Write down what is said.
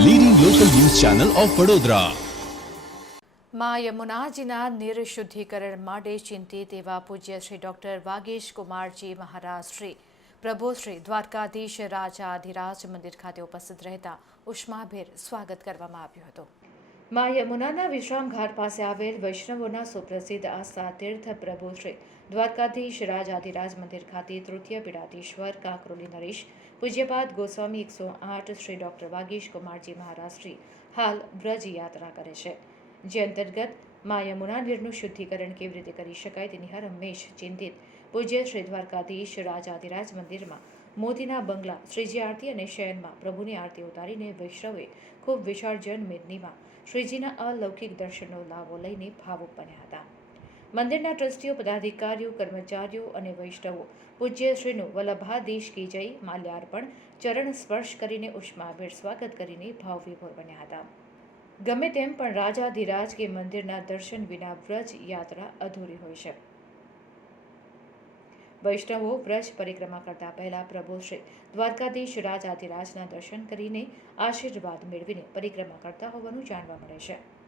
Channel of Vadodara મા યમુનાજીના નિરશુદ્ધિકરણ માટે ચિંતિત એવા પૂજ્ય શ્રી ડોક્ટર વાગેશ કુમારજી મહારાજ શ્રી પ્રભુ શ્રી દ્વારકાધીશ રાજા અધિરાજ મંદિર ખાતે ઉપસ્થિત રહેતા ઉષ્માભેર સ્વાગત કરવામાં આવ્યું હતું. મા યમુનાના વિશ્રામ ઘાટ પાસે આવેલ વૈષ્ણવોના સુપ્રસિદ્ધ આસ્થા તીર્થ પ્રભુ શ્રી દ્વારકાધીશ રાજાધિરાજ મંદિર ખાતે તૃતીય પીડાધીશ્વર, કાંકરોલી નરેશ, પૂજ્યપાદ ગોસ્વામી એકસો આઠ, શ્રી ડૉક્ટર વાગીશ કુમારજી મહારાજ શ્રી હાલ બ્રજ યાત્રા કરે છે. જે અંતર્ગત મા યમુના નીરનું શુદ્ધિકરણ કેવી રીતે કરી શકાય તેની હર હંમેશ ચિંતિત. પૂજ્ય શ્રી દ્વારકાધીશ રાજાધિરાજ મંદિરમાં મોતીના બંગલા, શ્રીજી આરતી અને શયનમાં પ્રભુની આરતી ઉતારીને વૈષ્ણવે ખૂબ વિશાળ જનમેદનીમાં શ્રીજીના અલૌકિક દર્શનનો લાભો લઈને ભાવુક બન્યા હતા. મંદિરના ટ્રસ્ટીઓ, પદાધિકારીઓ, કર્મચારીઓ અને વૈષ્ણવો પૂજ્ય શ્રીનું વલ્લભાધીશ કી જઈ માલ્યાર્પણ, ચરણ સ્પર્શ કરીને ઉષ્માભેર સ્વાગત કરીને ભાવવિભોર બન્યા હતા. ગમે તેમ પણ રાજાધિરાજ કે મંદિરના દર્શન વિના વ્રજ યાત્રા અધૂરી હોય છે. વૈષ્ણવો વ્રજ પરિક્રમા કરતા પહેલા પ્રભુ શ્રી દ્વારકાધીશ રાજાધિરાજના દર્શન કરીને આશીર્વાદ મેળવીને પરિક્રમા કરતા હોવાનું જાણવા મળે છે.